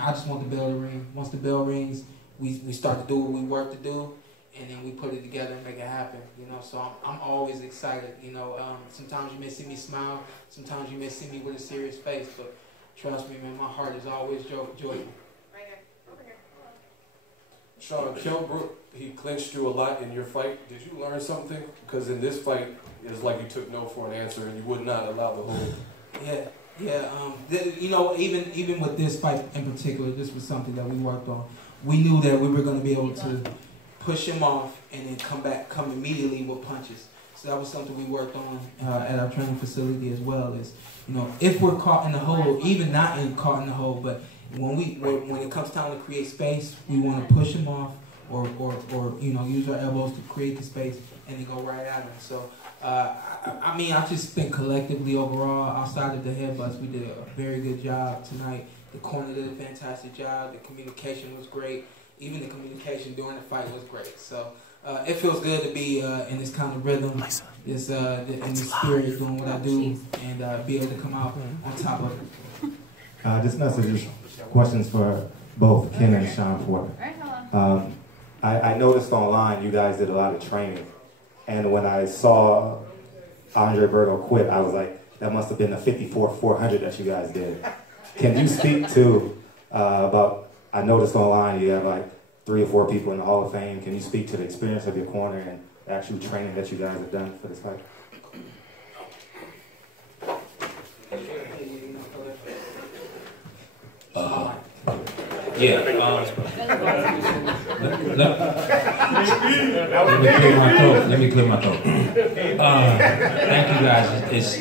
I just want the bell to ring. Once the bell rings, we start to do what we work to do, and then we put it together and make it happen. You know, so I'm always excited. You know, sometimes you may see me smile, sometimes you may see me with a serious face, but trust me, man, my heart is always joyful. Right here, over here. Shawn, Kell Brook, he clinched you a lot in your fight. Did you learn something? Because in this fight, it's like you took no for an answer and you would not allow the hold. Yeah. You know, even with this fight in particular, this was something that we worked on. We knew that we were going to be able to push him off and then come immediately with punches. So that was something we worked on at our training facility as well. Is, you know, if we're caught in the hole, even not caught in the hole, but when it comes time to create space, we want to push him off or you know, use our elbows to create the space and then go right at him. So I mean, I just think collectively overall, outside of the headbutts, we did a very good job tonight. The corner did a fantastic job. The communication was great. Even the communication during the fight was great. So it feels good to be in this kind of rhythm, in this spirit, doing what I do, and be able to come out on top of it. This message is questions for both Kim and Shawn Porter. I noticed online you guys did a lot of training, and when I saw Andre Berto quit, I was like, that must have been a 54-400 that you guys did. Can you speak to about, I noticed online you have like 3 or 4 people in the Hall of Fame. Can you speak to the experience of your corner and the actual training that you guys have done for this fight? Let me clear my throat. Thank you guys. It's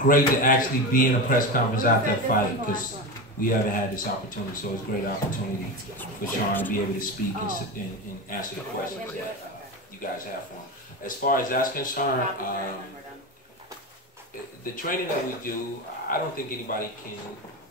great to actually be in a press conference after that fight, because we haven't had this opportunity, so it's a great opportunity for Shawn to be able to speak and answer the questions that you guys have for him. As far as that's concerned, the training that we do, I don't think anybody can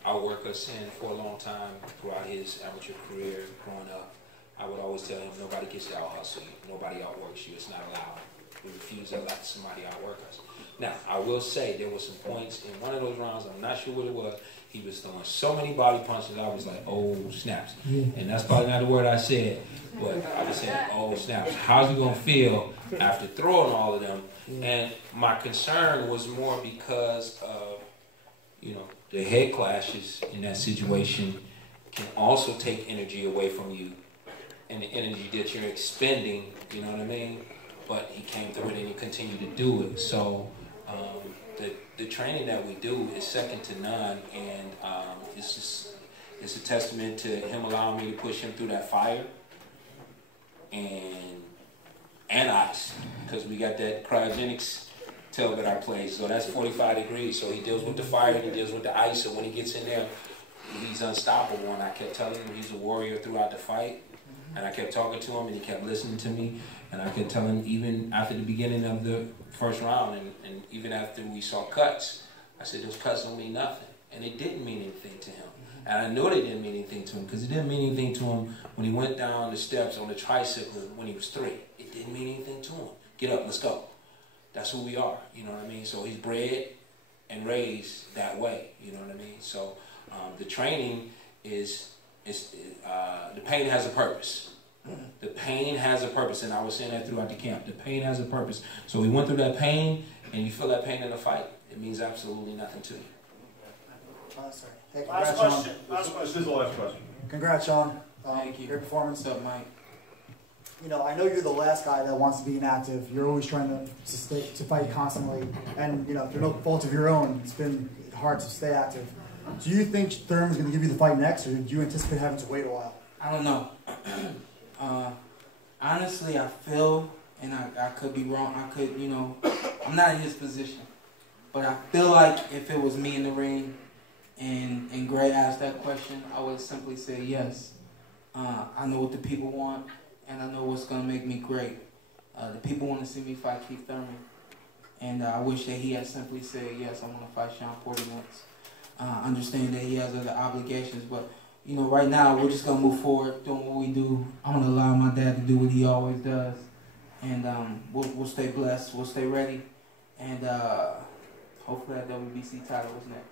outwork us in for a long time throughout his amateur career growing up. I would always tell him, nobody gets to out-hustle you. Nobody outworks you. It's not allowed. We refuse to let somebody outwork us. Now, I will say there were some points in one of those rounds, I'm not sure what it was, he was throwing so many body punches, I was like, oh, snaps. And that's probably not the word I said, but I was saying, oh, snaps. How's he going to feel after throwing all of them? And my concern was more because of, you know, the head clashes in that situation can also take energy away from you, and the energy that you're expending, you know what I mean? But he came through it and he continued to do it. So the training that we do is second to none, and it's a testament to him allowing me to push him through that fire and ice, because we got that cryogenics tailgate I play, so that's 45 degrees. So he deals with the fire and he deals with the ice, and when he gets in there, he's unstoppable. And I kept telling him he's a warrior throughout the fight. And I kept talking to him, and he kept listening to me. And I kept telling him, even after the beginning of the first round, and even after we saw cuts, I said, those cuts don't mean nothing. And it didn't mean anything to him. And I knew they didn't mean anything to him, because it didn't mean anything to him when he went down the steps on the tricycle when he was 3. It didn't mean anything to him. Get up, let's go. That's who we are, you know what I mean? So he's bred and raised that way, you know what I mean? So the training is, the pain has a purpose. The pain has a purpose, and I was saying that throughout the camp. The pain has a purpose. So we went through that pain, and you feel that pain in a fight. It means absolutely nothing to you. Sorry. Hey, last question. This is the last question. Congrats, Shawn. Thank you. Great performance. What's up, Mike? You know, I know you're the last guy that wants to be inactive. You're always trying to fight constantly, and you know, through no fault of your own, it's been hard to stay active. Do you think Thurman's going to give you the fight next, or do you anticipate having to wait a while? I don't know. Honestly, I feel, and I could be wrong, I could, you know, I'm not in his position, but I feel like if it was me in the ring and Gray asked that question, I would simply say yes. I know what the people want, and I know what's going to make me great. The people want to see me fight Keith Thurman, and I wish that he had simply said, yes, I want to fight Shawn Porter next. Understand that he has other obligations, but you know, right now we're just gonna move forward, doing what we do. I'm gonna allow my dad to do what he always does, and we'll stay blessed, we'll stay ready, and hopefully that WBC title is next.